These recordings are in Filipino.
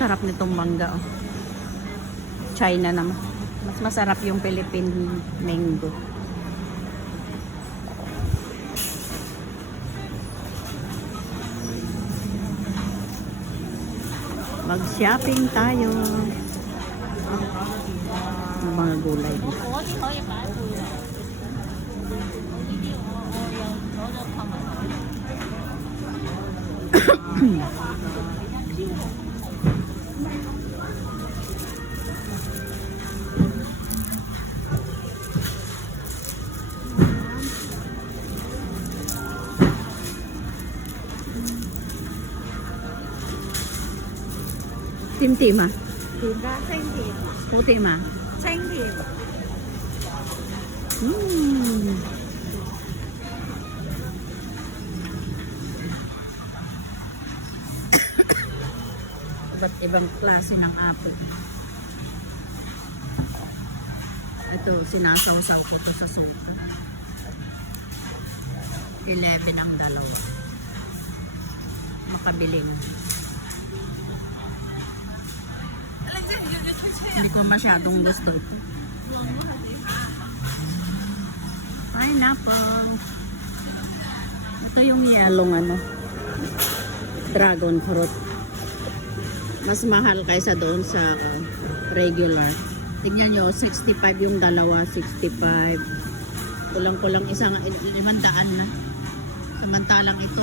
Sarap nitong mangga. Oh. China naman. Mas masarap yung Philippine mango. Mag-shopping tayo. Ang mga gulay. Tim à? Tìm ra xanh thịt, Puti tim à? xanh thịt. Iba't ibang klase ng apple. Ito, sinasaw-saw ko to sa suka. 11 ang dalawa. Makabiling. Hindi ko masyadong gusto ito. Pineapple. Ito yung yellow ano. Dragon fruit. Mas mahal kaysa doon sa regular. Tingnan nyo, 65 yung dalawa, 65. Kulang-kulang isang 500 na. Samantalang ito,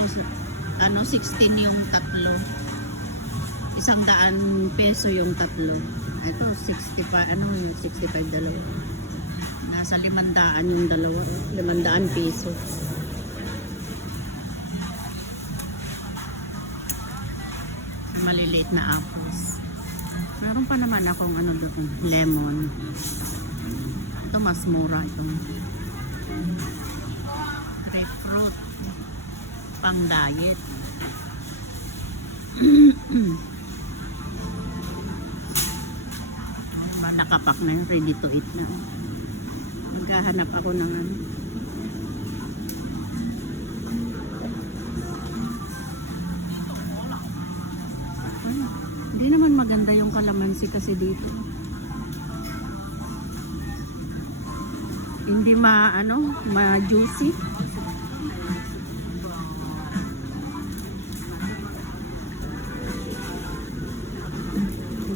16 yung tatlo. 100 peso yung tatlo. Ito, 65 dalawa. Nasa 500 yung dalawa. 500 peso. Maliliit na apples. Meron pa naman akong lemon. Ito mas mura itong grapefruit. Pang diet. Nakapak na yun, ready to eat na. Maghahanap ako ng hindi naman maganda yung kalamansi kasi dito. Hindi ma-juicy.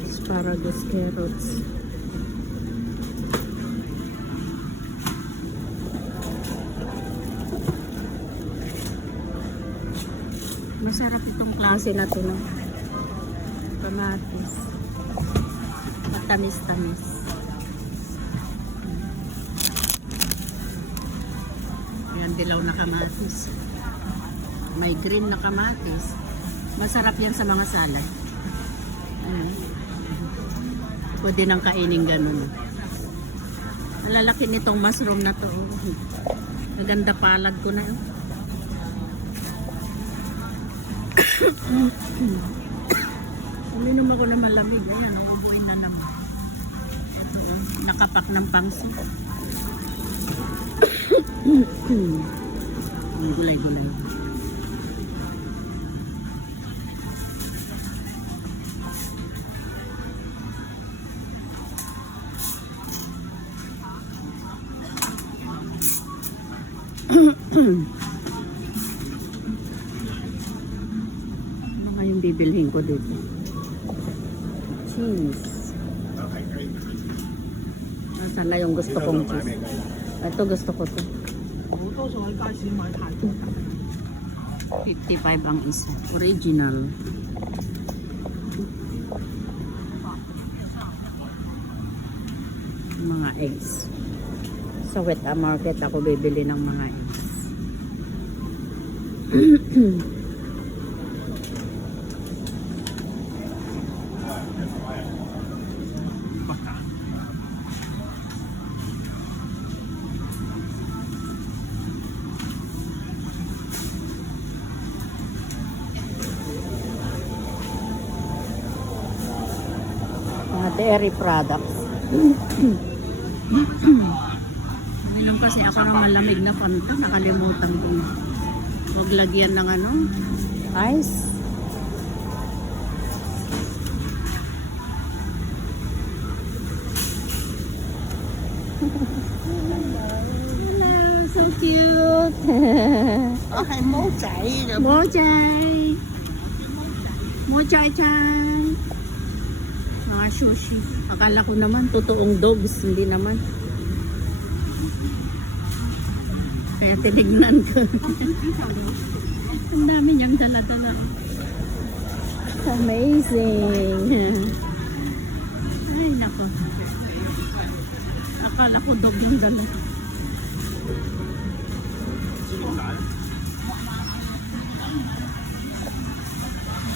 Asparagus, carrots. Masarap itong klase na ito, no? Kamatis. Matamis-tamis. Ayan, dilaw na kamatis. May green na kamatis. Masarap yan sa mga salad. Ayan. Pwede nang kainin ganun. Malalaki nitong mushroom na to. Maganda palad ko na yun. Uminom ako ng malamig. Ayan, nabubuin na naman. Ito, nakapak ng pangso. Gulay-gulay. Ano nga yung bibilhin ko dito? Cheese. Nasaan na yung gusto kong cheese? Ito gusto ko to. 55 ang isa. Original. Mga eggs. Sa wet market ako bibili ng mga eggs. Dairy products. Bilang kasi ako ng malamig na Fanta, nakalimutan ko. Maglagyan ng ice. out. Okay, mochai. Mojay. Mojay-chan. Mga sushi. Akala ko naman, totoong dogs. Hindi naman. Kaya tinignan ko. Ang dami niyang dala-dala. Amazing. Ay, nako. Akala ko dog yung dala.